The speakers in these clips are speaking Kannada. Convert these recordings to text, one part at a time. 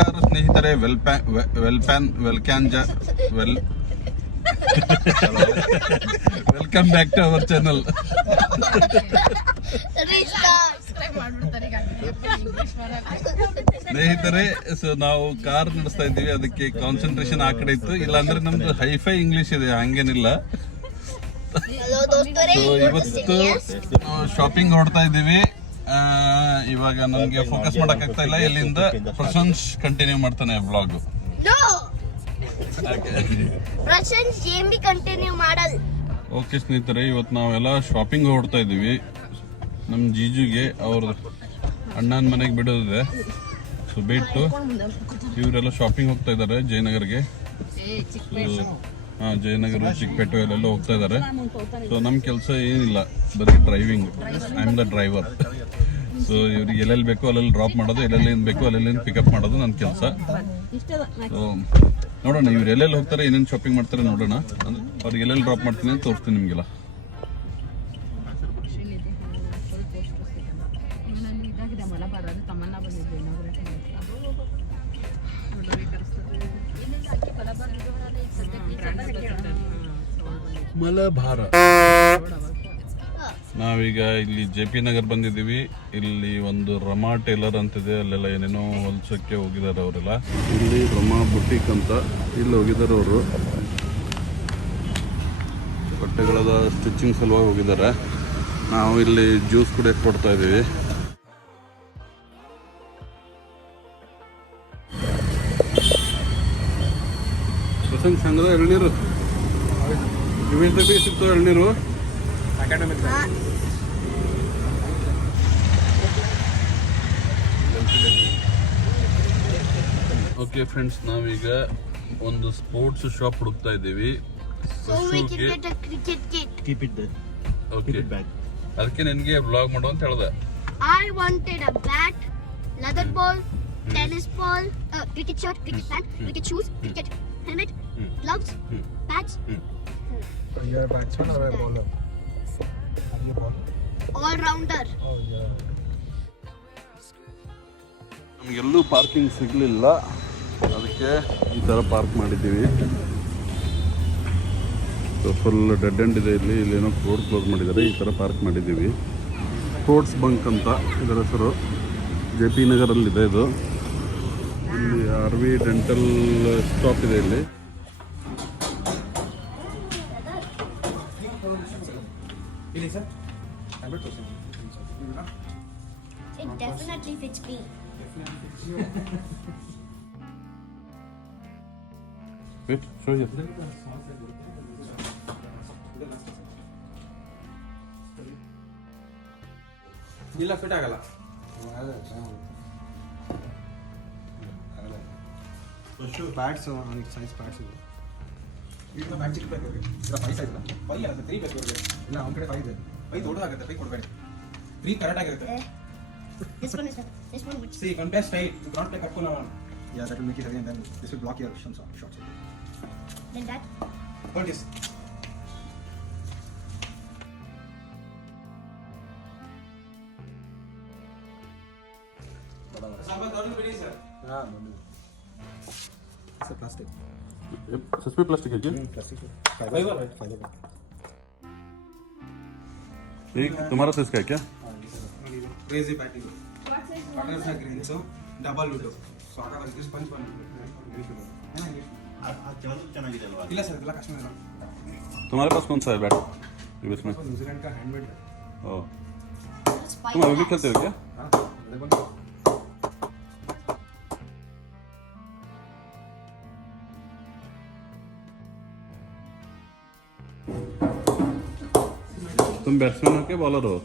ನಮಸ್ಕಾರ ಸ್ನೇಹಿತರೆ, welcome back to our channel. ಸ್ನೇಹಿತರೆ, ಸೊ ನಾವು ಕಾರ್ ನಡೆಸ್ತಾ ಇದ್ದೀವಿ, ಅದಕ್ಕೆ ಕಾನ್ಸಂಟ್ರೇಷನ್ ಆ ಕಡೆ ಇತ್ತು. ಇಲ್ಲಾಂದ್ರೆ ನಮ್ದು ಹೈಫೈ ಇಂಗ್ಲಿಷ್ ಇದೆ, ಹಂಗೇನಿಲ್ಲ. ಸೊ ಇವತ್ತು ಶಾಪಿಂಗ್ ಹೊಡ್ತಾ ಇದ್ದೀವಿ. ಇವಾಗ ನಮ್ಗೆ ಫೋಕಸ್ ಮಾಡಕ್ ಆಗ್ತಾ ಇಲ್ಲ. ಎಲ್ಲಿಂದ ಪ್ರಶಂಸ್ ಕಂಟಿನ್ಯೂ ಮಾಡ್ತಾನೆ ವ್ಲಾಗ್. ಓಕೆ ಸ್ನೇಹಿತರೆ, ಇವತ್ತು ನಾವೆಲ್ಲ ಶಾಪಿಂಗ್ ಹೊಡ್ತಾ ಇದ್ದೀವಿ. ನಮ್ ಜೀಜುಗೆ ಅವ್ರ ಅಣ್ಣನ ಮನೆಗೆ ಬಿಡೋದಿದೆ. ಸೊ ಬಿಟ್ಟು ಇವರೆಲ್ಲ ಶಾಪಿಂಗ್ ಹೋಗ್ತಾ ಇದ್ದಾರೆ ಜಯನಗರ್ಗೆ. ಜಯನಗರ, ಚಿಕ್ಕಪೇಟೆ ಅಲ್ಲೆಲ್ಲ ಹೋಗ್ತಾ ಇದ್ದಾರೆ. ಸೊ ನಮ್ಮ ಕೆಲಸ ಏನಿಲ್ಲ, ಬರೀ driving. I am the driver. So ಇವ್ರಿಗೆ ಎಲ್ಲೆಲ್ಲಿ ಬೇಕೋ ಅಲ್ಲೆಲ್ಲಿ ಡ್ರಾಪ್ ಮಾಡೋದು, ಎಲ್ಲೆಲ್ಲಿ ಬೇಕೋ ಅಲ್ಲೆಲ್ಲಿ ಪಿಕಪ್ ಮಾಡೋದು ನನ್ನ ಕೆಲಸ. ಸೊ ನೋಡೋಣ ಇವ್ರು ಎಲ್ಲೆಲ್ಲಿ ಹೋಗ್ತಾರೆ, ಏನೇನು ಶಾಪಿಂಗ್ ಮಾಡ್ತಾರೆ ನೋಡೋಣ. ಅಂದ್ರೆ ಅವ್ರಿಗೆ ಎಲ್ಲೆಲ್ಲಿ ಡ್ರಾಪ್ ಮಾಡ್ತೀನಿ ಅಂತ ತೋರಿಸ್ತೀನಿ ನಿಮಗೆಲ್ಲ. ಮಲಬಾರ. ನಾವೀಗ ಇಲ್ಲಿ JP ನಗರ್ ಬಂದಿದ್ದೀವಿ. ಇಲ್ಲಿ ಒಂದು ರಮಾ ಟೇಲರ್ ಅಂತಿದೆ, ಅಲ್ಲೆಲ್ಲ ಏನೇನೋ ಹೊಲ್ಸಕ್ಕೆ ಹೋಗಿದ್ದಾರೆ ಅವರೆಲ್ಲ. ಇಲ್ಲಿ ರಮಾ ಬುಟಿಕ್ ಅಂತ ಇಲ್ಲಿ ಹೋಗಿದ್ದಾರೆ ಅವರು. ಬಟ್ಟೆಗಳದ ಸ್ಟಿಚಿಂಗ್ ಸಲುವಾಗಿ ಹೋಗಿದ್ದಾರೆ. ನಾವು ಇಲ್ಲಿ ಜ್ಯೂಸ್ ಕುಡಿಯಕ್ಕೆ ಕೊಡ್ತಾ ಇದ್ದೀವಿ. ಸಂಘದ ಎಳ್ನೀರು ಇವೆಂಟ್ ಸಿಗ್ತವೆ. ಎಳ್ನೀರು ಓಕೆ ಫ್ರೆಂಡ್ಸ್, ನಾವೀಗ ಒಂದು ಸ್ಪೋರ್ಟ್ಸ್ ಶಾಪ್ ಹುಡುಕ್ತಾ ಇದ್ದೀವಿ. ಅದಕ್ಕೆ ನಿನ್ಗೆ ಬ್ಲಾಗ್ ಮಾಡು ಅಂತ ಹೇಳ್ದೆ. I wanted a bat, leather ball, tennis ball, cricket shirt, cricket pant, cricket shoes, cricket helmet, gloves, pads. So you're a batsman or a bowler? Are you a bowler? All rounder. Oh yeah. ನಮಗೆಲ್ಲೂ ಪಾರ್ಕಿಂಗ್ ಸಿಗಲಿಲ್ಲ, ಅದಕ್ಕೆ ಈ ಥರ ಪಾರ್ಕ್ ಮಾಡಿದ್ದೀವಿ. ಸೊ ಫುಲ್ ಡೆಡ್ ಎಂಡ್ ಇದೆ. ಇಲ್ಲಿ ಏನೋ ರೋಡ್ ಕ್ಲೋಸ್ ಮಾಡಿದ್ದಾರೆ. ಈ ಥರ ಪಾರ್ಕ್ ಮಾಡಿದ್ದೀವಿ. ಸ್ಪೋರ್ಟ್ಸ್ ಬಂಕ್ ಅಂತ ಇದರ ಹೆಸರು. JP ನಗರಲ್ಲಿದೆ ಇದು. ಇಲ್ಲಿ RV ಡೆಂಟಲ್ ಸ್ಟಾಪ್ ಇದೆ ಇಲ್ಲಿ. It definitely fits me. Wait, show here. ಇಲ್ಲ ಫಿಟ್ ಆಗಲ್ಲ. ಪ್ಯಾಡ್ಸ್ ಸೈಜ್ ಪ್ಯಾಡ್ಸ್ ಇದೆ. ಈಗ ಬ್ಯಾಗ್ ಚಿಕ್ಕ ಬೇಕು. ಇಲ್ಲ 5 ಸೈಜ್ ಇಲ್ಲ. 5 ಅಲ್ಲ 3 ಬೇಕು ಅವರಿಗೆ. ಇಲ್ಲ ಅವನ ಕಡೆ 5 ಇದೆ. 5 ದೊಡ್ಡದಾಗುತ್ತೆ, 5 ಕೊಡಬೇಡಿ. 3 ಕರೆಕ್ಟ್ ಆಗಿರುತ್ತೆ. This one which. See, compare straight. You can't play careful on. Yeah, that will make it heavy and then this will block your shots. Then that. Hold this. It's a plastic. सस्पी प्लास्टिक है जी? Plastic. Fiber. एक तुम्हारा साइज का है क्या? Crazy patty. Partners are green, so double wood. So ಆಗ ಅದಕ್ಕೆ ಸ್ಪಂಜ್ ಬಂದಿದೆ. ಇಲ್ಲ ಸರ್, ಇದೆಲ್ಲ ಕಶ್ಮೀರ. तुम्हारे पास कौन सा है बैट इसमें? न्यूजीलैंड का हैंडमेड है. ओह, तुम अभी भी खेलते हो क्या? हाँ, अवेलेबल. तुम बैट्समैन हो क्या बॉलर हो?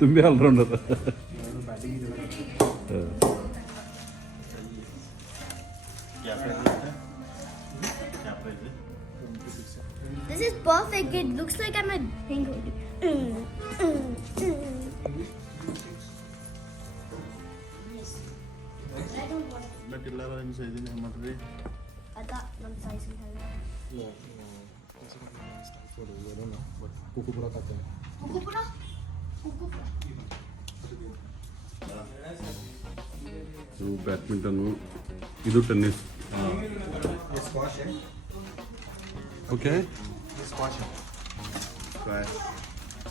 तुम भी ऑलराउंडर हो. This is perfect. It looks like I'm a penguin. Ada nam size में है. No. I don't know, but Kukupura कहते हैं. Kukupura. ಇದು ಬ್ಯಾಡ್ಮಿಂಟನ್ನು, ಇದು ಟೆನ್ನಿಸ್. ये स्क्वाश है, ಓಕೆ, ये स्क्वाश है,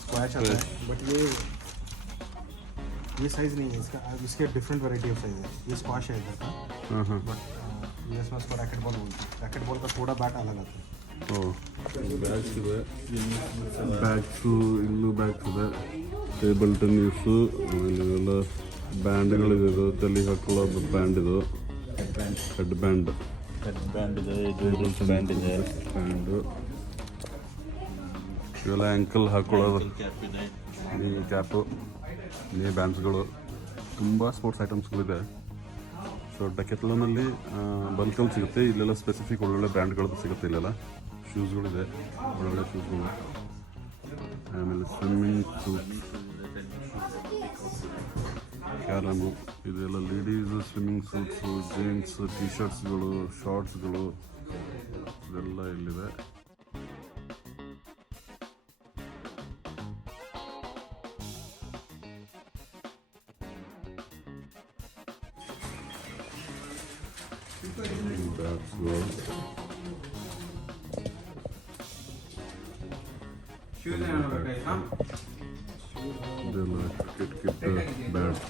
स्क्वाश आता है, बट ये साइज नहीं है इसका, इसके डिफरेंट वैरायटी ऑफ साइज है. ये स्क्वाश है इधर का, ಹಾಂ ಹಾಂ. बट यूएस में उसको रैकेट बॉल बोलते हैं. रैकेट बॉल का थोड़ा बैट अलग आता है. ಓ, ಬ್ಯಾಗ್ಸ್ ಇದೆ, ಬ್ಯಾಗ್ಸು, ಇಲ್ಲೂ ಬ್ಯಾಗ್ಸ್ ಇದೆ, ಟೇಬಲ್ ಟೆನ್ನಿಸು, ಆಮೇಲೆ ಇವೆಲ್ಲ ಬ್ಯಾಂಡ್ಗಳಿದೆ. ಇದು ತಲೆ ಹಾಕೊಳ್ಳೋ ಬ್ಯಾಂಡ್, ಇದು ಹೆಡ್ ಬ್ಯಾಂಡ್ ಇದೆ, ಇದು ಬ್ಯಾಂಡ್ ಇದೆ, ಬ್ಯಾಂಡು, ಇವೆಲ್ಲ ಆ್ಯಂಕಲ್ ಹಾಕೊಳ್ಳೋದು, ಕ್ಯಾಪ್ ಇದೆ. ನೀ ಕ್ಯಾಪು, ನೀ ಬ್ಯಾಂಡ್ಸ್ಗಳು, ತುಂಬ ಸ್ಪೋರ್ಟ್ಸ್ ಐಟಮ್ಸ್ಗಳಿದೆ. ಸೊ ಡೆಕೆತ್ಲನಲ್ಲಿ ಬಲ್ಕಲ್ಲಿ ಸಿಗುತ್ತೆ, ಇಲ್ಲೆಲ್ಲ ಸ್ಪೆಸಿಫಿಕ್ ಒಳ್ಳೊಳ್ಳೆ ಬ್ರ್ಯಾಂಡ್ಗಳದ್ದು ಸಿಗುತ್ತೆ. ಇಲ್ಲೆಲ್ಲ ಶೂಸ್ಗಳಿದೆ, ಒಳ್ಳೊಳ್ಳೆ ಶೂಸ್ಗಳು. ಆಮೇಲೆ ಸ್ವಿಮ್ಮಿಂಗ್ ಸೂಟ್, ಕ್ಯಾರಮು, ಇದೆಲ್ಲ ಲೇಡೀಸ್ ಸ್ವಿಮ್ಮಿಂಗ್ ಸೂಟ್ಸು, ಜೀನ್ಸ್, ಟೀ ಶರ್ಟ್ಸ್ಗಳು, ಶಾರ್ಟ್ಸ್ಗಳು, ಇದೆಲ್ಲ ಇಲ್ಲಿದೆ. ಬ್ಯಾಗ್ಸ್ಗಳು, ಇದೆಲ್ಲ ಕ್ರಿಕೆಟ್ ಕಿಟ್, ಬ್ಯಾಟ್,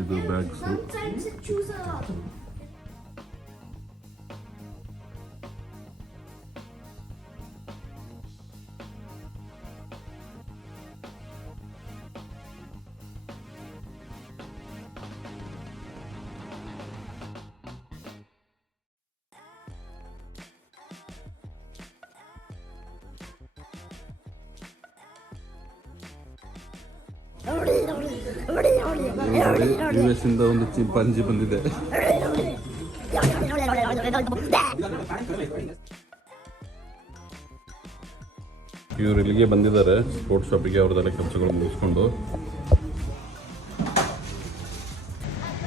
ಇದು bags. Sometimes it choose a U S ಇಂದ ಒಂದು ಚಿಂಪಾಂಜಿ ಬಂದಿದೆ. ಇವರು ಇಲ್ಲಿಗೆ ಬಂದಿದ್ದಾರೆ ಸ್ಪೋರ್ಟ್ಸ್ ಶಾಪಿಗೆ, ಅವ್ರದ್ದೆಲ್ಲ ಕೆಲಸಗಳು ಮುಗಿಸ್ಕೊಂಡು.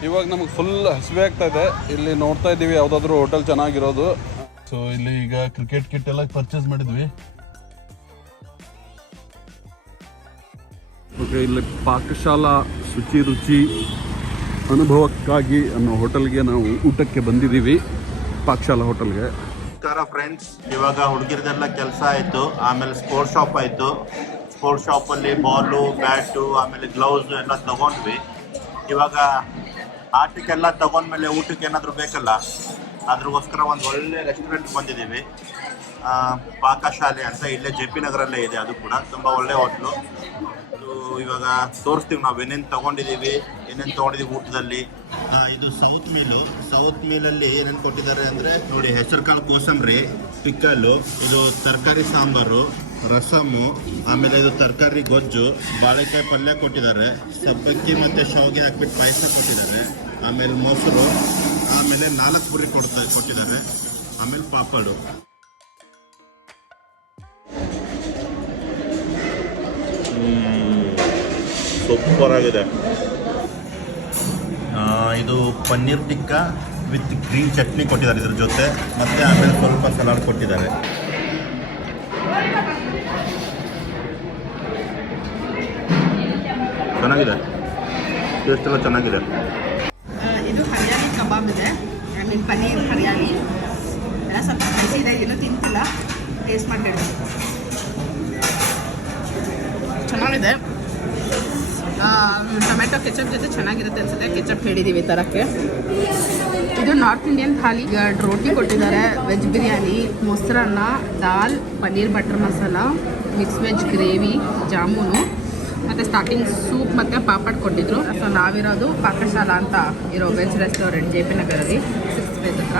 ಇವಾಗ ನಮಗೆ ಫುಲ್ ಹಸಿವೆ ಆಗ್ತಾ ಇದೆ. ಇಲ್ಲಿ ನೋಡ್ತಾ ಇದ್ದೀವಿ ಯಾವುದಾದ್ರೂ ಹೋಟೆಲ್ ಚೆನ್ನಾಗಿರೋದು. ಸೊ ಇಲ್ಲಿ ಈಗ ಕ್ರಿಕೆಟ್ ಕಿಟ್ ಎಲ್ಲ ಪರ್ಚೇಸ್ ಮಾಡಿದ್ವಿ. ಓಕೆ, ಇಲ್ಲಿ ಪಾಕಶಾಲಾ ಶುಚಿ ರುಚಿ ಅನುಭವಕ್ಕಾಗಿ ಅನ್ನೋ ಹೋಟೆಲ್ಗೆ ನಾವು ಊಟಕ್ಕೆ ಬಂದಿದ್ದೀವಿ, ಪಾಕಶಾಲಾ ಹೋಟೆಲ್ಗೆ. ನಮಸ್ಕಾರ ಫ್ರೆಂಡ್ಸ್, ಇವಾಗ ಹುಡುಗಿರದೆಲ್ಲ ಕೆಲಸ ಆಯಿತು, ಆಮೇಲೆ ಸ್ಪೋರ್ಟ್ಸ್ ಶಾಪ್ ಆಯಿತು. ಸ್ಪೋರ್ಟ್ಸ್ ಶಾಪಲ್ಲಿ ಬಾಲು, ಬ್ಯಾಟು, ಆಮೇಲೆ ಗ್ಲೌಸು ಎಲ್ಲ ತೊಗೊಂಡ್ವಿ. ಇವಾಗ ಆಟಕ್ಕೆಲ್ಲ ತೊಗೊಂಡ್ಮೇಲೆ ಊಟಕ್ಕೆ ಏನಾದರೂ ಬೇಕಲ್ಲ, ಅದ್ರಗೋಸ್ಕರ ಒಂದು ಒಳ್ಳೆ ರೆಸ್ಟೋರೆಂಟ್ ಬಂದಿದ್ದೀವಿ. ಪಾಕಶಾಲೆ ಅಂತ, ಇಲ್ಲೇ ಜೆ ಪಿ ನಗರಲ್ಲೇ ಇದೆ. ಅದು ಕೂಡ ತುಂಬ ಒಳ್ಳೆ ಹೋಟ್ಲು. ಇವಾಗ ತೋರಿಸ್ತೀವಿ ನಾವು ಏನೇನು ತೊಗೊಂಡಿದ್ದೀವಿ, ಏನೇನು ತೊಗೊಂಡಿದ್ದೀವಿ ಊಟದಲ್ಲಿ. ಇದು ಸೌತ್ ಮೀಲು. ಸೌತ್ ಮೀಲಲ್ಲಿ ಏನೇನು ಕೊಟ್ಟಿದ್ದಾರೆ ಅಂದರೆ ನೋಡಿ, ಹೆಸರು ಕಾಳು ಕೋಸಂಬರಿ, ಪಿಕ್ಕಲ್ಲು, ಇದು ತರಕಾರಿ ಸಾಂಬಾರು, ರಸಮು, ಆಮೇಲೆ ಇದು ತರಕಾರಿ ಗೊಜ್ಜು, ಬಾಳೆಕಾಯಿ ಪಲ್ಯ ಕೊಟ್ಟಿದ್ದಾರೆ, ಸಬ್ಬಕ್ಕಿ ಮತ್ತು ಶಾವಿಗೆ ಹಾಕ್ಬಿಟ್ಟು ಪಾಯಸ ಕೊಟ್ಟಿದ್ದಾರೆ, ಆಮೇಲೆ ಮೊಸರು, ಆಮೇಲೆ 4 ಪುರಿ ಕೊಟ್ಟಿದ್ದಾರೆ, ಆಮೇಲೆ ಪಾಪಡು. ಸೂಪರ್ ಆಗಿದೆ. ಇದು ಪನ್ನೀರ್ ಟಿಕ್ಕಾ ವಿತ್ ಗ್ರೀನ್ ಚಟ್ನಿ ಕೊಟ್ಟಿದ್ದಾರೆ ಇದ್ರ ಜೊತೆ, ಮತ್ತು ಆಮೇಲೆ ಸ್ವಲ್ಪ ಸಲಾಡ್ ಕೊಟ್ಟಿದ್ದಾರೆ. ಚೆನ್ನಾಗಿದೆ, ಟೇಸ್ಟ್ ಎಲ್ಲ ಚೆನ್ನಾಗಿದೆ. ಇದು ಹರಿಯಾಣಿ ಕಬಾಬ್ ಇದೆ, ಐ ಮೀನ್ ಪನ್ನೀರ್ ಹರಿಯಾಣಿ ಎಲ್ಲ ಸ್ವಲ್ಪ ಸ್ಪೈಸಿ ಇದೆ. ಇನ್ನೂ ತಿಂತಿಲ್ಲ, ಟೇಸ್ಟ್ ಮಾಡಿ ಹೇಳಿ. ಚೆನ್ನಾಗಿದೆ. ಟೊಮೆಟೊ ಕೆಚಪ್ ಜೊತೆ ಚೆನ್ನಾಗಿರುತ್ತೆ ಅನ್ಸುತ್ತೆ. ಕೆಚಪ್ ಹೇಳಿದ್ದೀವಿ ತರಕ್ಕೆ. ಇದು ನಾರ್ತ್ ಇಂಡಿಯನ್ ಥಾಲಿ. ರೋಟಿ ಕೊಟ್ಟಿದ್ದಾರೆ, ವೆಜ್ ಬಿರಿಯಾನಿ, ಮೊಸರನ್ನ, ದಾಲ್, paneer butter masala, mix veg gravy, jamun, ಮತ್ತು ಸ್ಟಾರ್ಟಿಂಗ್ ಸೂಪ್ ಮತ್ತು ಪಾಪಡ್ ಕೊಟ್ಟಿದ್ರು. ಸೊ ನಾವಿರೋದು ಪಾಕಶಾಲಾ ಅಂತ ಇರೋ ವೆಜ್ ರೆಸ್ಟೋರೆಂಟ್ ಜೆ ಪಿ ನಗರಲ್ಲಿ 6th ಫೇಸ್ ಹತ್ರ.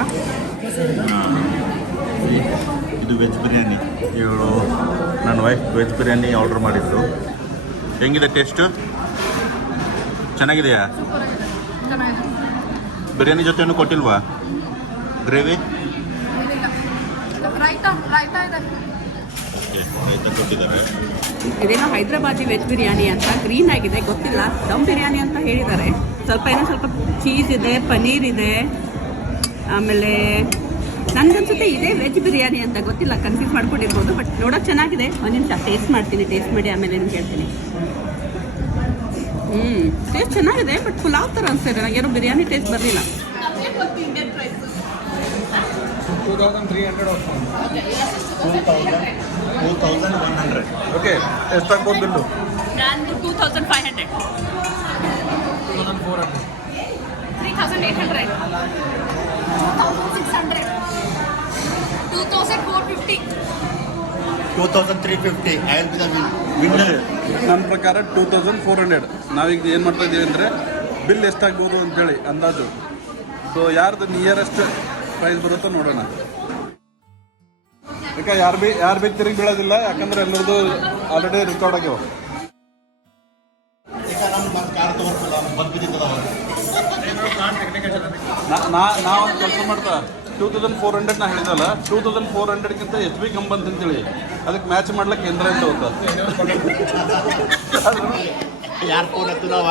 ಇದು ವೆಜ್ ಬಿರಿಯಾನಿ. ಇವಳು ನನ್ನ ವೈಫ್ ವೆಜ್ ಬಿರಿಯಾನಿ ಆರ್ಡರ್ ಮಾಡಿದ್ರು. ಹೆಂಗಿದೆ ಟೇಸ್ಟು? ಚೆನ್ನಾಗಿದೆಯಾ? ಬಿರಿಯಾನಿ ಜೊತೆ ಏನು ಕೊಟ್ಟಿಲ್ವಾ? ಗ್ರೇವಿ ರೈತ ಕೊಟ್ಟಿದ್ದಾರೆ. ಇದೇನೋ ಹೈದ್ರಾಬಾದಿ ವೆಜ್ ಬಿರಿಯಾನಿ ಅಂತ, ಗ್ರೀನ್ ಆಗಿದೆ, ಗೊತ್ತಿಲ್ಲ. ದಮ್ ಬಿರಿಯಾನಿ ಅಂತ ಹೇಳಿದ್ದಾರೆ. ಸ್ವಲ್ಪ ಚೀಸ್ ಇದೆ, ಪನ್ನೀರ್ ಇದೆ, ಆಮೇಲೆ ನನಗನ್ಸುತ್ತೆ ಇದೇ ವೆಜ್ ಬಿರಿಯಾನಿ ಅಂತ, ಗೊತ್ತಿಲ್ಲ, ಕನ್ಫ್ಯೂಸ್ ಮಾಡ್ಕೊಂಡಿರ್ಬೋದು. ಬಟ್ ನೋಡೋಕೆ ಚೆನ್ನಾಗಿದೆ. ಒಂದು ನಿಮಿಷ ಟೇಸ್ಟ್ ಮಾಡ್ತೀನಿ, ಟೇಸ್ಟ್ ಮಾಡಿ ಆಮೇಲೆ ನಿಮ್ಗೆ ಹೇಳ್ತೀನಿ. ಟೇಸ್ಟ್ ಚೆನ್ನಾಗಿದೆ ಬಟ್ ಪುಲಾವ್ ಥರ ಅನಿಸ್ತಿದೆ ನನಗೇನೋ ಬಿರಿಯಾನಿ ಟೇಸ್ಟ್ ಬರಲಿಲ್ಲ. 2300 ವస్తుంది. 2100. ಓಕೆ ಎಷ್ಟಾಗ್ಬೋದು ಬಿಲ್ಲು? ನಂದು 2500. 2400. 3800. 2600. 2450. 2350. I will be the winner. ನನ್ನ ಪ್ರಕಾರ 2400. ನಾವೀಗ ಏನು ಮಾಡ್ತಾ ಇದ್ದೀವಿ ಅಂದರೆ ಬಿಲ್ ಎಷ್ಟಾಗ್ಬೋದು ಅಂತೇಳಿ ಅಂದಾಜು. ಸೊ ಯಾರ್ದು ನಿಯರೆಸ್ಟ್ ಪ್ರೈಸ್ ಬರುತ್ತೋ ನೋಡೋಣ. ಯಾಕೆ ಯಾರು ಬಿ ತಿರುಗಿ ಬೀಳೋದಿಲ್ಲ, ಯಾಕಂದ್ರೆ ಎಲ್ಲರದು ಆಲ್ರೆಡಿ ರೆಕಾರ್ಡ್ ಆಗ್ಯಾವ. ನಾವು ಒಂದು ಕೆಲಸ ಮಾಡ್ತಾ 2400 ನಾ ಹೇಳಿದಲ್ಲ, 2400ಕ್ಕಿಂತ HB ಕಮ್ಮಿ ಬಂತು ಅಂತೇಳಿ ಅದಕ್ಕೆ ಮ್ಯಾಚ್ ಮಾಡ್ಲಿಕ್ಕೆ ಕೇಂದ್ರ ಅಂತ ಹೋಗ್ತಾ ಯಾರು ಫೋನ್ ಎತ್ತು ನಾವ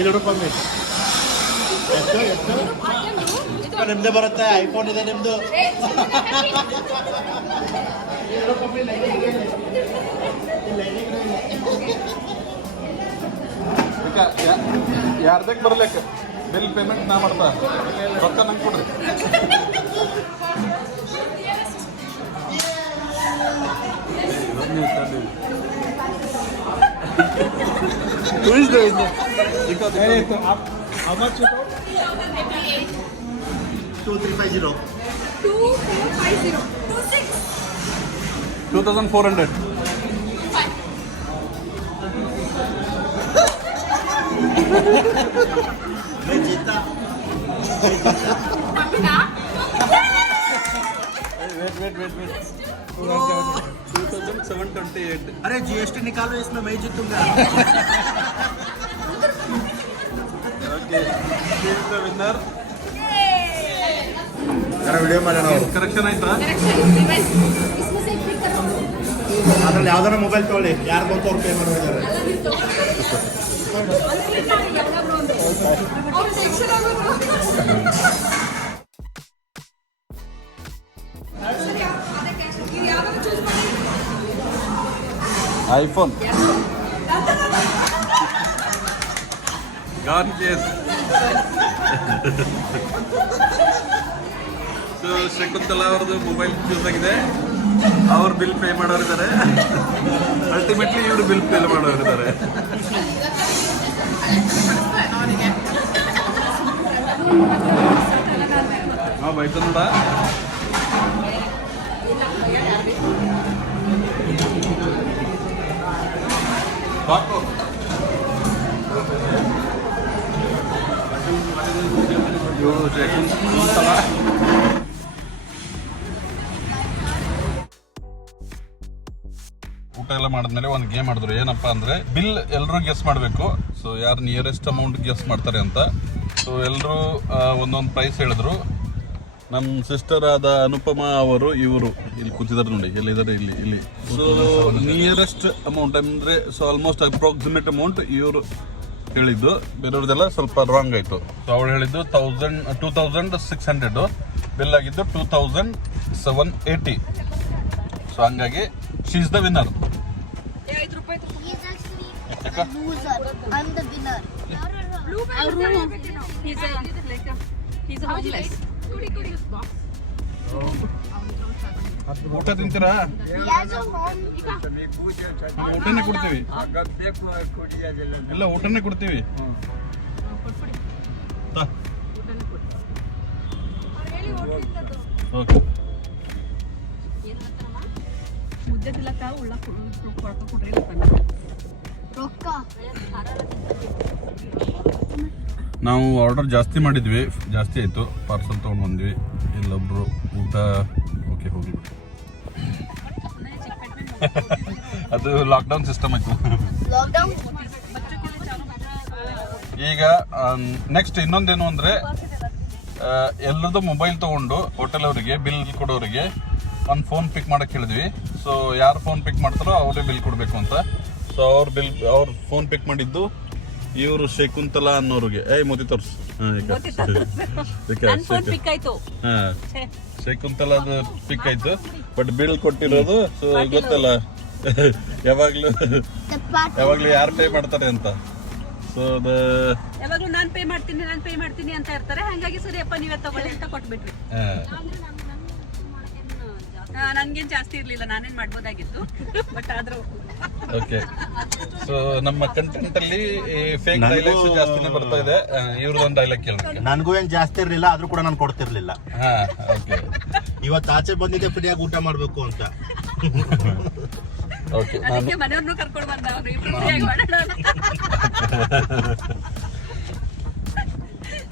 ಇದು ರೂಪಾಯಿ ಎಷ್ಟು ನಿಮ್ದೇ ಬರುತ್ತೆ. ಐಫೋನ್ ಇದೆ ನಿಮ್ದು. ಯಾರ್ದಕ್ಕೆ ಬರ್ಲಿಕ್ಕೆ ಬಿಲ್ ಪೇಮೆಂಟ್ ನಾ ಮಾಡ್ತಾ ರೊಕ್ಕ ನಂಗೆ ಕೊಡ್ರಿ. How much you got? 2350. 2450. 2400. मैं जीता. Wait. 2728. अरे GST निकालो इसमें मैं जीतूंगा. Okay. He is the winner. अरे वीडियो ಮಾಡೋಣ. ಕರೆಕ್ಷನ್ ಆಯ್ತಾ? ಅದ್ರಲ್ಲಿ ಯಾವ್ದಾರ ಮೊಬೈಲ್ ತೊಗೊಳ್ಳಿ, ಯಾರು ಬಂತು ಅವ್ರು ಪೇ ಮಾಡಿದ್ದಾರೆ. IPhone gone case. So Shakuntala ಅವ್ರದ್ದು ಮೊಬೈಲ್ ಯೂಸ್ ಆಗಿದೆ, ಅವ್ರು ಬಿಲ್ ಪೇ ಮಾಡೋರಿದ್ದಾರೆ. ಅಲ್ಟಿಮೇಟ್ಲಿ ಇವರು ಬಿಲ್ ಪೇ ಮಾಡೋರಿದ್ದಾರೆ. ಹಾಂ ಬೈತು ನೋಡ. ಬಾಕು ಇವರು ಶಕುಂತಲಾ ಊಟ ಎಲ್ಲ ಮಾಡಿದ್ಮೇಲೆ ಒಂದು ಗೇಮ್ ಮಾಡಿದ್ರು. ಏನಪ್ಪ ಅಂದರೆ ಬಿಲ್ ಎಲ್ಲರೂ ಗೆಸ್ ಮಾಡಬೇಕು. ಸೊ ಯಾರು ನಿಯರೆಸ್ಟ್ ಅಮೌಂಟ್ ಗೆಸ್ ಮಾಡ್ತಾರೆ ಅಂತ. ಸೊ ಎಲ್ಲರೂ ಒಂದೊಂದು ಪ್ರೈಸ್ ಹೇಳಿದ್ರು. ನಮ್ಮ ಸಿಸ್ಟರ್ ಆದ ಅನುಪಮಾ ಅವರು ಇವರು ಇಲ್ಲಿ ಕೂತಿದ್ದಾರೆ ನೋಡಿ, ಎಲ್ಲಿದ್ದಾರೆ ಇಲ್ಲಿ. ಸೊ ನಿಯರೆಸ್ಟ್ ಅಮೌಂಟ್ ಅಂದರೆ ಸೊ ಆಲ್ಮೋಸ್ಟ್ ಅಪ್ರಾಕ್ಸಿಮೇಟ್ ಅಮೌಂಟ್ ಇವರು ಹೇಳಿದ್ದು, ಬೇರೆಯವ್ರದ್ದೆಲ್ಲ ಸ್ವಲ್ಪ ರಾಂಗ್ ಆಯಿತು. ಸೊ ಅವಳು ಹೇಳಿದ್ದು 2600, ಬಿಲ್ ಆಗಿದ್ದು 2780. ಸೊ ಹಂಗಾಗಿ she is the winner. He's actually the loser. I'm the winner. He's homeless. ಊಟ ತಿಂತೀರಾ? He has a home. ಊಟನೇ ಕೊಡ್ತೀವಿ, ಎಲ್ಲ ಊಟನೇ ಕೊಡ್ತೀವಿ. ಓಕೆ ಮುದ್ದೆ ತಿಲ್ಲಕ್ಕ ಉಳ್ಳ ಕೊಡ್ರಿ. Rocka. ನಾವು ಆರ್ಡರ್ ಜಾಸ್ತಿ ಮಾಡಿದ್ವಿ, ಜಾಸ್ತಿ ಆಯಿತು. ಪಾರ್ಸಲ್ ತೊಗೊಂಡು ಬಂದ್ವಿ. ಇಲ್ಲೊಬ್ರು ಊಟ ಓಕೆ ಹೋಗ್ಲಿ ಅದು ಲಾಕ್ಡೌನ್ ಸಿಸ್ಟಮ್ ಆಯಿತು. Lockdown. ಈಗ ನೆಕ್ಸ್ಟ್ ಇನ್ನೊಂದೇನು ಅಂದರೆ ಎಲ್ಲರದ್ದು ಮೊಬೈಲ್ ತೊಗೊಂಡು ಹೋಟೆಲ್ ಅವರಿಗೆ ಬಿಲ್ ಕೊಡೋರಿಗೆ ಒಂದು ಫೋನ್ ಪಿಕ್ ಮಾಡೋಕ್ಕೆ ಹೇಳಿದ್ವಿ. ಸೊ ಯಾರು ಫೋನ್ ಪಿಕ್ ಮಾಡ್ತಾರೋ ಅವರೇ ಬಿಲ್ ಕೊಡಬೇಕು ಅಂತ. ಸೊ ಅವ್ರು ಫೋನ್ ಪಿಕ್ ಮಾಡಿದ್ದು ಇವರು ಶಕುಂತಲಾ ಅನ್ನೋರಿಗೆ. ಮೋದಿ ತೋರ್ಸು. ಶಕುಂತಲಾದ ಪಿಕ್ ಆಯ್ತು, ಬಟ್ ಬಿಲ್ ಕೊಟ್ಟಿರೋದು ಸೊ ಗೊತ್ತಲ್ಲ ಯಾವಾಗ್ಲೂ ಯಾರು ಪೇ ಮಾಡ್ತಾರೆ ಅಂತ. ಸೊ ಯಾವಾಗ್ಲೂ ನಾನ್ ಪೇ ಮಾಡ್ತೀನಿ ಅಂತ ಇರ್ತಾರೆ. ಹಂಗಾಗಿ ಸರಿಯಪ್ಪ ನೀವೇ ತಗೊಳ್ಳಿ ಅಂತ ಕೊಟ್ಬಿಟ್ವಿ. ನನ್ಗೇನ್ ಜಾಸ್ತಿ ಇರ್ಲಿಲ್ಲ, ನಾನೇನ್ ಮಾಡ್ಬೋದಾಗಿತ್ತು, ಬಟ್ ಆದ್ರೂ ಓಕೆ. ಸೊ ನಮ್ಮ ಕಂಟೆಂಟ್ ಅಲ್ಲಿ ಫೇಕ್ ಡೈಲಾಗ್ಸ್ ಜಾಸ್ತಿನೇ ಬರ್ತಾ ಇದೆ. ಇವ್ರದೊಂದು ಡೈಲಾಗ್ ಕೇಳೋಣ. ನನಗೂ ಏನ್ ಜಾಸ್ತಿ ಇರ್ಲಿಲ್ಲ, ಆದ್ರೂ ಕೂಡ ನಾನು ಕೊಡ್ತಿರ್ಲಿಲ್ಲ. ಹಾ, ಓಕೆ. ಇವತ್ತು ಆಚೆ ಬಂದಿದ್ದೆ ಫ್ರೀಯಾಗಿ ಊಟ ಮಾಡ್ಬೇಕು ಅಂತ. ಓಕೆ, ಅದಕ್ಕೆ ಮನೆಯವ್ರನ್ನು ಕರ್ಕೊಂಡು ಬಂದ ಅವ್ರು ಇಬ್ರು ಫ್ರೀಯಾಗಿ ಮಾಡೋಣ ಅಂತ.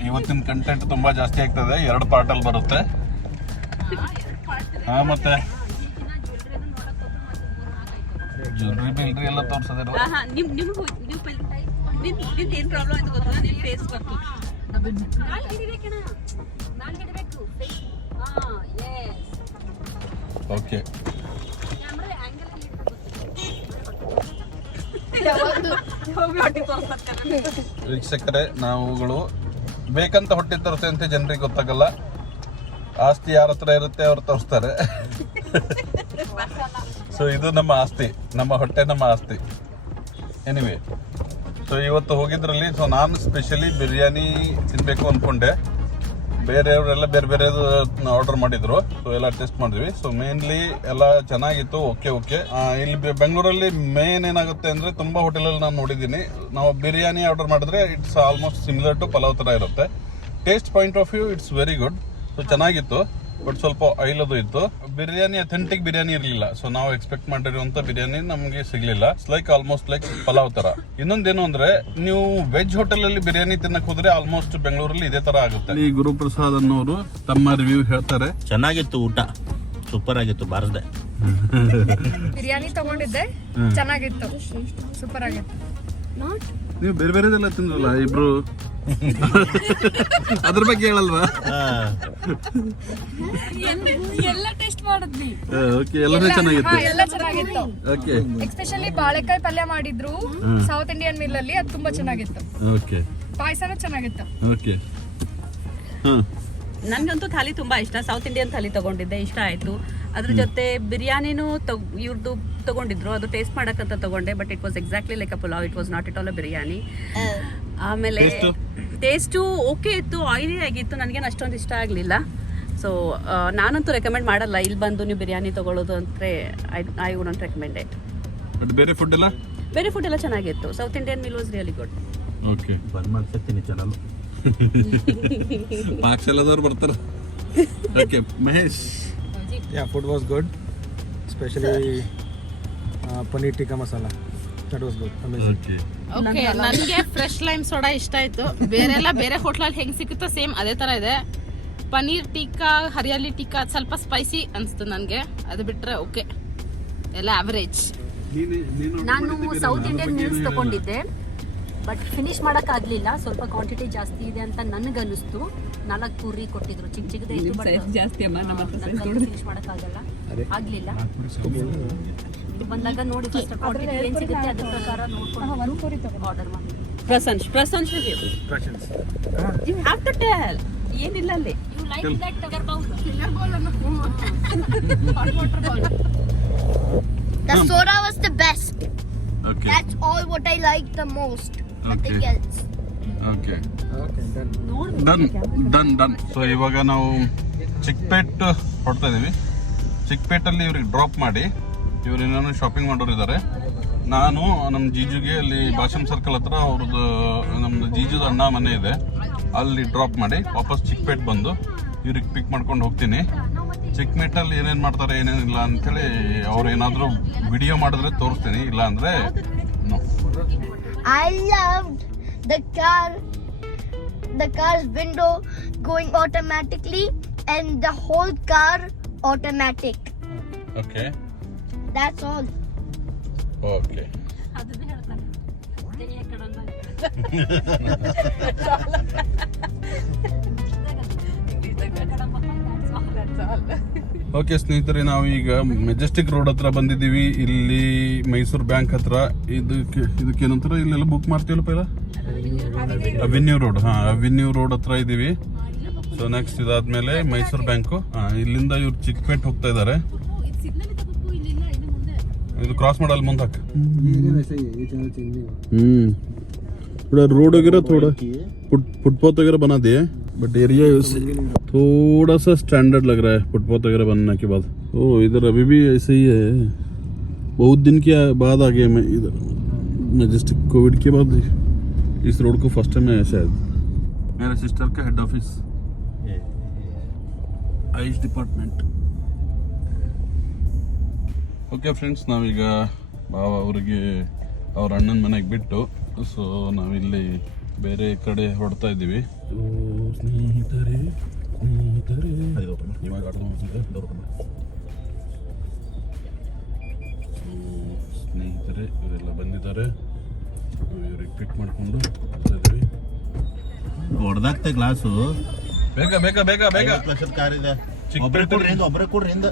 ಇವತ್ತಿನ ಕಂಟೆಂಟ್ ತುಂಬಾ ಜಾಸ್ತಿ ಆಗ್ತದೆ. 2 ಪಾರ್ಟ್ ಅಲ್ಲಿ ಬರುತ್ತೆ. ಹಾ, ಮತ್ತೆ ಜ್ಯುವೆಲ್ರಿ ಬಿಲ್ರಿ ಎಲ್ಲ ತೋರ್ಸೋದಿಲ್ವಾ? ನಿಮ್ದು ಏನ್ ಪ್ರಾಬ್ಲಮ್ ಅಂತ ಗೊತ್ತಿಲ್ಲ. ನಿಮ್ ಫೇಸ್ ಬರ್ತು. ಓಕೆ. ವೀಕ್ಷಕರೇ, ನಾವುಗಳು ಬೇಕಂತ ಹೊಟ್ಟೆ ತೋರಿಸ್ತೇವೆ ಅಂತ ಜನರಿಗೆ ಗೊತ್ತಾಗಲ್ಲ. ಆಸ್ತಿ ಯಾರ ಹತ್ರ ಇರುತ್ತೆ ಅವ್ರು ತೋರಿಸ್ತಾರೆ. ಸೊ ಇದು ನಮ್ಮ ಆಸ್ತಿ, ನಮ್ಮ ಹೊಟ್ಟೆ ನಮ್ಮ ಆಸ್ತಿ. ಎನಿವೆ, ಸೊ ಇವತ್ತು ಹೋಗಿದ್ರಲ್ಲಿ ಸೊ ನಾನು ಸ್ಪೆಷಲಿ ಬಿರಿಯಾನಿ ತಿನ್ಬೇಕು ಅಂದ್ಕೊಂಡೆ. ಬೇರೆಯವರೆಲ್ಲ ಬೇರೆ ಬೇರೆದು ಆರ್ಡರ್ ಮಾಡಿದ್ರು. ಸೊ ಎಲ್ಲ ಟೇಸ್ಟ್ ಮಾಡಿದ್ವಿ. ಸೊ ಮೇನ್ಲಿ ಎಲ್ಲ ಚೆನ್ನಾಗಿತ್ತು. ಓಕೆ. ಇಲ್ಲಿ ಬೆಂಗಳೂರಲ್ಲಿ ಮೇನ್ ಏನಾಗುತ್ತೆ ಅಂದರೆ ತುಂಬ ಹೋಟೆಲಲ್ಲಿ ನಾನು ನೋಡಿದ್ದೀನಿ, ನಾವು ಬಿರಿಯಾನಿ ಆರ್ಡರ್ ಮಾಡಿದ್ರೆ it's almost similar to pulao ಥರ ಇರುತ್ತೆ. Taste point of view it's very good. So ಚೆನ್ನಾಗಿತ್ತು, ಬಟ್ ಸ್ವಲ್ಪ ಆಯಿಲ್ ಅದು ಇತ್ತು. ಬಿರಿಯಾನಿ ಅಥೆಂಟಿಕ್ ಬಿರಿಯಾನಿ ಇರಲಿಲ್ಲ. ಸೊ ನಾವು ಎಕ್ಸ್ಪೆಕ್ಟ್ ಮಾಡಿರುವಂತ ಬಿರಿಯಾನಿ ನಮಗೆ ಸಿಗ್ಲಿಲ್ಲ. It's like almost like pulao ತರ. ಇನ್ನೊಂದೇನು ಅಂದ್ರೆ, ನೀವು ವೆಜ್ ಹೋಟೆಲ್ ಅಲ್ಲಿ ಬಿರಿಯಾನಿ ತಿನ್ನಕ್ ಹೋದ್ರೆ ಆಲ್ಮೋಸ್ಟ್ ಬೆಂಗಳೂರಲ್ಲಿ ಇದೇ ತರ ಆಗುತ್ತೆ. ಈ ಗುರುಪ್ರಸಾದ್ ಅನ್ನೋರು ತಮ್ಮ ರಿವ್ಯೂ ಹೇಳ್ತಾರೆ. ಚೆನ್ನಾಗಿತ್ತು ಊಟ, ಸೂಪರ್ ಆಗಿತ್ತು. ಬಾರದೆ ಬಿರಿಯಾನಿ ತಗೊಂಡಿದ್ದೆ, ಚೆನ್ನಾಗಿತ್ತು, ಸೂಪರ್ ಆಗಿತ್ತು. ನೀವು ಬೇರೆ ಬೇರೆದೆಲ್ಲ ತಿಂದ್ರಲ್ಲ ಇಬ್ರು, ಅದ್ರ ಬಗ್ಗೆ ಹೇಳಲ್ವಾ? ಎಲ್ಲ ಟೇಸ್ಟ್ ಮಾಡಿದ್ವಿ. ಓಕೆ, ಎಲ್ಲನೇ ಚೆನ್ನಾಗಿತ್ತು. ಎಲ್ಲ ಚೆನ್ನಾಗಿತ್ತು. ಓಕೆ, ಎಸ್ಪೆಷಲಿ ಬಾಳೆಕಾಯಿ ಪಲ್ಯ ಮಾಡಿದ್ರು ಸೌತ್ ಇಂಡಿಯನ್ ಮಿಲ್ ಅಲ್ಲಿ, ಅದು ತುಂಬಾ ಚೆನ್ನಾಗಿತ್ತು. ಓಕೆ, ಪಾಯಸನೂ ಚೆನ್ನಾಗಿತ್ತು. ಓಕೆ. ನನ್ಗಂತೂ ಥಾಲಿ ತುಂಬಾ ಇಷ್ಟ. ಸೌತ್ ಇಂಡಿಯನ್ ಥಾಲಿ ತಗೊಂಡಿದ್ದೆ, ಇಷ್ಟ ಆಯ್ತು. ಅದ್ರ ಜೊತೆ ಬಿರಿಯಾನಿನೂ ಇವ್ರದ್ದು ತಗೊಂಡಿದ್ರು, ಅದು ಟೇಸ್ಟ್ ಮಾಡಕ್ಕಂತ ತಗೊಂಡೆ. But it was exactly like a pulao, it was not it all a biryani. ಆಮೇಲೆ ಟೇಸ್ಟು ಓಕೆ ಇತ್ತು, ಆಯಿಲಿ ಆಗಿತ್ತು. ನನಗೇನು ಅಷ್ಟೊಂದು ಇಷ್ಟ ಆಗಲಿಲ್ಲ. ಸೊ ನಾನಂತೂ ರೆಕಮೆಂಡ್ ಮಾಡಲ್ಲ ಇಲ್ಲಿ ಬಂದು ನೀವು ಬಿರಿಯಾನಿ ತಗೊಳ್ಳೋದು ಅಂದರೆ. I wouldn't recommend it. ಬೇರೆ ಫುಡ್ ಎಲ್ಲ ಚೆನ್ನಾಗಿತ್ತು. South Indian meal was really good. Okay, ಬಂದ್ ಮಾಡ್ತೀನಿ ಚಾನಲ್. ಪಾಕ್ಶಾಲದವ್ರು ಬರ್ತಾರ. Okay, Mahesh. Yeah, food was good, especially paneer tikka masala. That was good, amazing. Okay, okay, ನನಗೆ ಫ್ರೆಶ್ ಲೈಮ್ ಸೋಡಾ ಇಷ್ಟ ಆಯ್ತು. ಬೇರೆ ಹೋಟ್ಲಲ್ಲಿ ಹೆಂಗ್ ಸಿಗುತ್ತೋ ಸೇಮ್ ಅದೇ ತರ ಇದೆ. ಪನೀರ್ ಟಿಕ್ಕಾ, ಹರಿಯಾಲಿ ಟಿಕ್ಕಾ ಸ್ವಲ್ಪ ಸ್ಪೈಸಿ ಅನಿಸ್ತು ನನಗೆ. ಅದು ಬಿಟ್ರೆ ಓಕೆ, ಎಲ್ಲ ಆವರೇಜ್. ನಾನು ಸೌತ್ ಇಂಡಿಯನ್ ಮೀಲ್ಸ್ ತಗೊಂಡಿದ್ದೆ, ಬಟ್ ಫಿನಿಶ್ ಮಾಡೋಕ್ಕಾಗಲಿಲ್ಲ. ಸ್ವಲ್ಪ ಕ್ವಾಂಟಿಟಿ ಜಾಸ್ತಿ ಇದೆ ಅಂತ ನನಗನ್ನಿಸ್ತು. 4 ಪೂರಿ ಕೊಟ್ಟಿದ್ರು, ಚಿಕ್ಕ ಚಿಕ್ಕದೇ ಇತ್ತು, ಬಟ್ ಫಿನಿಶ್ ಮಾಡೋಕ್ಕಾಗಲ್ಲ, ಆಗಲಿಲ್ಲ. ಬಂದಾಗ ನೋಡಿ ಫಸ್ಟ್ ಕ್ವಾಂಟಿಟಿ ಏನು ಸಿಗುತ್ತೆ ಅದ್ರ ಪ್ರಕಾರ ನೋಡ್ಕೊಂಡು ಆರ್ಡರ್ ಮಾಡಿ. ಪ್ರಶಂಸ್ review. You have to tell. ಏನಿಲ್ಲ ಅಲ್ಲಿ. You like that sugar bowl? The soda was the best. Okay, That's all what I liked the most. Nothing Okay. else. Okay, Done. Done. So ಇವಾಗ ನಾವು ಚಿಕ್ಕಪೇಟ್ ಹೊಡ್ತಾ ಇದೀವಿ. ಚಿಕ್ಕಪೇಟಲ್ಲಿ ಇವ್ರಿಗೆ ಡ್ರಾಪ್ ಮಾಡಿ, ಇವ್ರು ಇನ್ನೇನು ಶಾಪಿಂಗ್ ಮಾಡೋರು ಇದ್ದಾರೆ. ನಾನು ನಮ್ಮ ಜೀಜುಗೆ ಅಲ್ಲಿ ಭಾಷಮ್ ಸರ್ಕಲ್ ಹತ್ರ ಅವ್ರದ್ದು ನಮ್ದು ಜೀಜುದ ಅಣ್ಣ ಮನೆ ಇದೆ, ಅಲ್ಲಿ ಡ್ರಾಪ್ ಮಾಡಿ ವಾಪಸ್ ಚಿಕ್ಕಪೇಟ್ ಬಂದು ಇವ್ರಿಗೆ ಪಿಕ್ ಮಾಡ್ಕೊಂಡು ಹೋಗ್ತೀನಿ. ಚಿಕ್ಕಪೇಟಲ್ಲಿ ಏನೇನು ಮಾಡ್ತಾರೆ ಏನೇನಿಲ್ಲ ಅಂಥೇಳಿ ಅವ್ರು ಏನಾದರೂ ವಿಡಿಯೋ ಮಾಡಿದ್ರೆ ತೋರಿಸ್ತೀನಿ, ಇಲ್ಲ ಅಂದರೆ no. I loved the car's window going automatically and the whole car automatic. Okay, That's all. Okay. ಅದನ್ನೇ ಹೇಳ್ತಾರೆ. ಓಕೆ ಸ್ನೇಹಿತರೆ, ನಾವು ಈಗ ಮೆಜೆಸ್ಟಿಕ್ ರೋಡ್ ಹತ್ರ ಬಂದಿದ್ದೀವಿ. ಇಲ್ಲಿ ಮೈಸೂರು ಬ್ಯಾಂಕ್ ಹತ್ರ. ಇದಕ್ಕೇನಂತಾರೆ, ಇಲ್ಲೆಲ್ಲ ಬುಕ್ ಮಾಡ್ತೀವಲ್ಲ ಪೈಲ, ಅವೆನ್ಯೂ ರೋಡ್. ಅವೆನ್ಯೂ ರೋಡ್ ಹತ್ರ ಇದ್ದೀವಿ. ಸೊ ನೆಕ್ಸ್ಟ್ ಇದಾದ್ಮೇಲೆ ಮೈಸೂರು ಬ್ಯಾಂಕು. ಇಲ್ಲಿಂದ ಇವ್ರು ಚಿಕ್ಕಪೇಟ್ ಹೋಗ್ತಾ ಇದ್ದಾರೆ. ಇದು ಕ್ರಾಸ್ ಮಾಡಲ್ ಮುಂದೆ ಹಾಕ. थोड़ा रोड वगैरह थोड़ा फुटपाथ वगैरह बना दिए, बट एरिया थोड़ा सा स्टैंडर्ड लग रहा है फुटपाथ वगैरह बनने के बाद। ओ इधर अभी भी ऐसे ही है, बहुत दिन के बाद आ गया मैं इधर मैजेस्टिक। कोविड के बाद इस रोड को फर्स्ट टाइम आया शायद। मेरे सिस्टर का head office Ayush department. Okay friends, ನಾವೀಗ ಭಾವ ಅವರಿಗೆ ಅವ್ರ ಅಣ್ಣನ ಮನೆಗೆ ಬಿಟ್ಟು ಸೊ ನಾವಿಲ್ಲಿ ಬೇರೆ ಕಡೆ ಹೊಡ್ತಾ ಇದ್ದೀವಿ. ಸ್ನೇಹಿತರೆ ಸ್ನೇಹಿತರೆ ಇವರೆಲ್ಲ ಬಂದಿದ್ದಾರೆ, ಇವ್ರಿಗೆ ಪಿಕ್ ಮಾಡಿಕೊಂಡು ಹೋಗ್ತಾ ಇದ್ದೀವಿ. ಹೊಡೆದಾಗ್ತೆ ಗ್ಲಾಸು. ಬೇಗ ಬೇಗ ಬೇಗ ಬೇಗ. ಲಕ್ಷದ ಕಾರ್ ಇದೆ, ಒಬ್ಬರೇ ಕೊಡ್ರಿ ಹಿಂದೆ.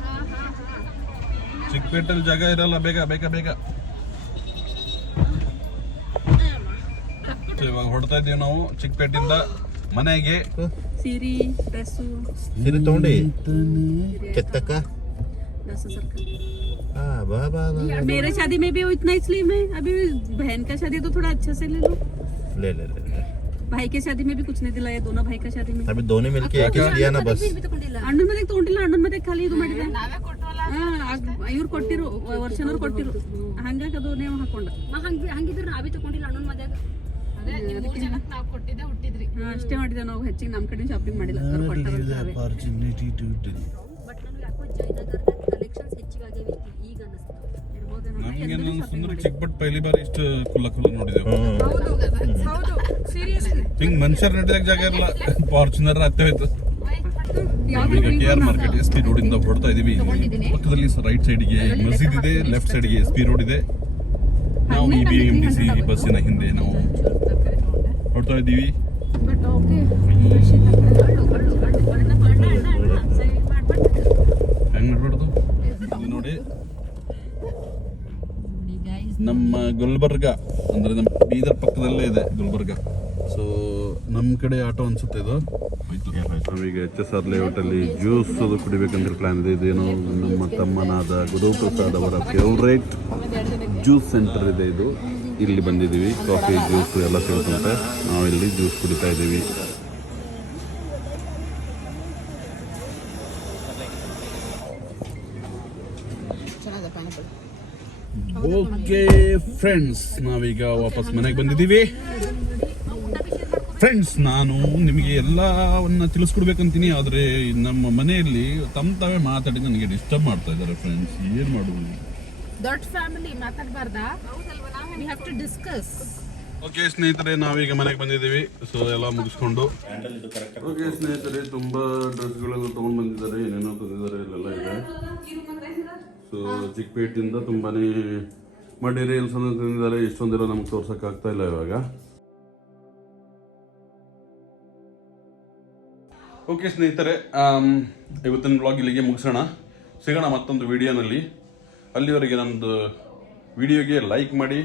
ಚಿಕ್ಕಪೇಟೆಲ್ ಜಾಗ ಇರಲ್ಲ, ಬೇಗ ಬೇಗ ಬೇಗ. ಇವಾಗ ಹೊಡ್ತಾ ಇದೀವಿ ನಾವು ಚಿಕ್ಕಪೇಟೆಯಿಂದ ಮನೆಗೆ. सीरी ड्रेसू ಸಿರಿ ತಗೊಂಡಿ ಕೆತ್ತಕ್ಕ. मेरे शादी में भी वो इतना इसलिए मैं अभी बहन का शादी तो थोड़ा अच्छा से ले लो. ले भाई के शादी में भी कुछ नहीं दिलाया, दोनों भाई का शादी में अभी दोनों मिलके एक लिया ना बस. ಅಣ್ಣನ ಮನೆಗೆ ತಗೊಂಡಿಲ್ಲ, ಅಣ್ಣನ ಮನೆಗೆ ಖಾಲಿ ಇದು ಮಾಡಿದೆ. ಇವ್ರು ಕೊಟ್ಟಿರು, ವರ್ಷನವ್ರು ಕೊಟ್ಟಿರು, ಹಂಗಾಗಿ ಅದು ನೀವು ಹಾಕೊಂಡ. ಹಂಗಿದ್ರೆ ನಾವೇ ತಗೊಂಡಿಲ್ಲ ಅಣ್ಣನ ಮದ್ಯಾಗ. ನಾವು ಕೊಟ್ಟಿದ್ದೆ ಹುಟ್ಟಿದ್ರಿ. ಅಷ್ಟೇ ಮಾಡಿದೆ ನಾವು, ಹೆಚ್ಚಿಗೆ ನಮ್ಮ ಕಡೆ ಶಾಪಿಂಗ್ ಮಾಡಿಲ್ಲ. ಅವ್ರು ಕೊಟ್ಟಾರಂತ ನಾವೇ. ಬಟ್ ನನಗೆ ಯಾಕೋ ಜಯನಗರದ ಕಲೆಕ್ಷನ್ಸ್ ಹೆಚ್ಚಿಗಾಗ್ಯಾವ ಈಗ ಅನಿಸ್ತು. ನಮ್ಗೆ ಸುಂದರ ಚಿಕ್ಕಪಟ್ಟು ಪೈಲಿ ಬಾರಿ ಇಷ್ಟು ಕುಲ್ಲ ನೋಡಿದೆವು. ಹಿಂಗ್ ಮನುಷ್ಯರ್ ನಡಿದಾಗ ಜಾಗ ಇರಲ್ಲ, ಫಾರ್ಚುನರ್ ಹತ್ತೆ ಹೋಯ್ತು. ಈಗ KR ಮಾರ್ಕೆಟ್ SP ರೋಡಿಂದ ಹೊಡ್ತಾ ಇದೀವಿ. ಪಕ್ಕದಲ್ಲಿ ರೈಟ್ ಸೈಡ್ಗೆ ಮಸೀದ್ ಇದೆ, ಲೆಫ್ಟ್ ಸೈಡ್ಗೆ SP ರೋಡ್ ಇದೆ. ನಾವು ಈ BMTC ಬಸ್ಸಿನ ಹಿಂದೆ ನಾವು ಹೊಡ್ತಾ ಇದ್ದೀವಿ. ಹೆಂಗ್ ಮಾಡ್ಬಾರ್ದು ಇದು ನೋಡಿ. ನಮ್ಮ ಗುಲ್ಬರ್ಗ ಅಂದ್ರೆ ನಮ್ಮ ಬೀದರ್ ಪಕ್ಕದಲ್ಲೇ ಇದೆ ಗುಲ್ಬರ್ಗ. ಸೊ ನಮ್ಮ ಕಡೆ ಆಟೋ ಅನ್ಸುತ್ತೆ ಇದು. ನಾವೀಗ HSR ಲೇಔಟ್ ಅಲ್ಲಿ ಜ್ಯೂಸ್ ಅದು ಕುಡಿಬೇಕಂದ್ರೆ ಪ್ಲಾನ್ ಇದೆ. ಇದೇನೋ ನಮ್ಮ ತಮ್ಮನಾದ ಗುರುಪ್ರಸಾದ್ ಅವರ ಫೇವ್ರೇಟ್ ಜ್ಯೂಸ್ ಸೆಂಟರ್ ಇದೆ ಇದು. ಇಲ್ಲಿ ಬಂದಿದ್ದೀವಿ, ಕಾಫಿ ಜ್ಯೂಸ್ ಎಲ್ಲ ಸಿಗುತ್ತಂತೆ. ನಾವು ಇಲ್ಲಿ ಜ್ಯೂಸ್ ಕುಡಿತಾ ಇದ್ದೀವಿ. ಓಕೆ ಫ್ರೆಂಡ್ಸ್, ನಾವೀಗ ವಾಪಸ್ ಮನೆಗೆ ಬಂದಿದ್ದೀವಿ. ಫ್ರೆಂಡ್ಸ್, ನಾನು ನಿಮಗೆ ಎಲ್ಲವನ್ನ ತಿಳಿಸ್ಕೊಡ್ಬೇಕಂತೀನಿ, ಆದರೆ ನಮ್ಮ ಮನೆಯಲ್ಲಿ ತಾವೇ ಮಾತಾಡಿ ನನಗೆ ಡಿಸ್ಟರ್ಬ್ ಮಾಡ್ತಾ ಇದ್ದಾರೆ. ಫ್ರೆಂಡ್ಸ್, ಏನು ಮಾಡುವುದು? ದೊಡ್ಡ ಫ್ಯಾಮಿಲಿ ಮಾತಾಡಬಾರ್ದಾ? We have to discuss. Okay ಸ್ನೇಹಿತರೆ, ನಾವೀಗ ಮನೆಗೆ ಬಂದಿದ್ದೀವಿ. ಸೊ ಎಲ್ಲ ಮುಗಿಸ್ಕೊಂಡು. ಓಕೆ ಸ್ನೇಹಿತರೆ, ತುಂಬ ಡ್ರೆಸ್ಗಳೆಲ್ಲ ತೊಗೊಂಡು ಬಂದಿದ್ದಾರೆ, ಏನೇನೋ ತಂದಿದ್ದಾರೆ, ಇಲ್ಲೆಲ್ಲ ಇದೆ. ಸೊ ಚಿಕ್ಕಪೇಟೆಯಿಂದ ತುಂಬಾನೇ ಮಟೀರಿಯಲ್ಸ್ ಅನ್ನು ತಂದಿದ್ದಾರೆ. ಇಷ್ಟೊಂದಿರೋ ನಮ್ಗೆ ತೋರ್ಸೋಕ್ಕಾಗ್ತಾ ಇಲ್ಲ ಇವಾಗ. ಓಕೆ ಸ್ನೇಹಿತರೆ, ಇವತ್ತಿನ ಬ್ಲಾಗ್ ಇಲ್ಲಿಗೆ ಮುಗಿಸೋಣ. ಸಿಗೋಣ ಮತ್ತೊಂದು ವಿಡಿಯೋನಲ್ಲಿ. ಅಲ್ಲಿವರೆಗೆ ನಮ್ಮದು ವಿಡಿಯೋಗೆ ಲೈಕ್ ಮಾಡಿ,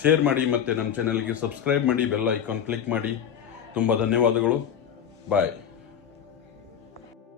ಶೇರ್ ಮಾಡಿ, ಮತ್ತು ನಮ್ಮ ಚಾನಲ್ಗೆ ಸಬ್ಸ್ಕ್ರೈಬ್ ಮಾಡಿ, ಬೆಲ್ ಐಕಾನ್ ಕ್ಲಿಕ್ ಮಾಡಿ. ತುಂಬ ಧನ್ಯವಾದಗಳು. ಬಾಯ್.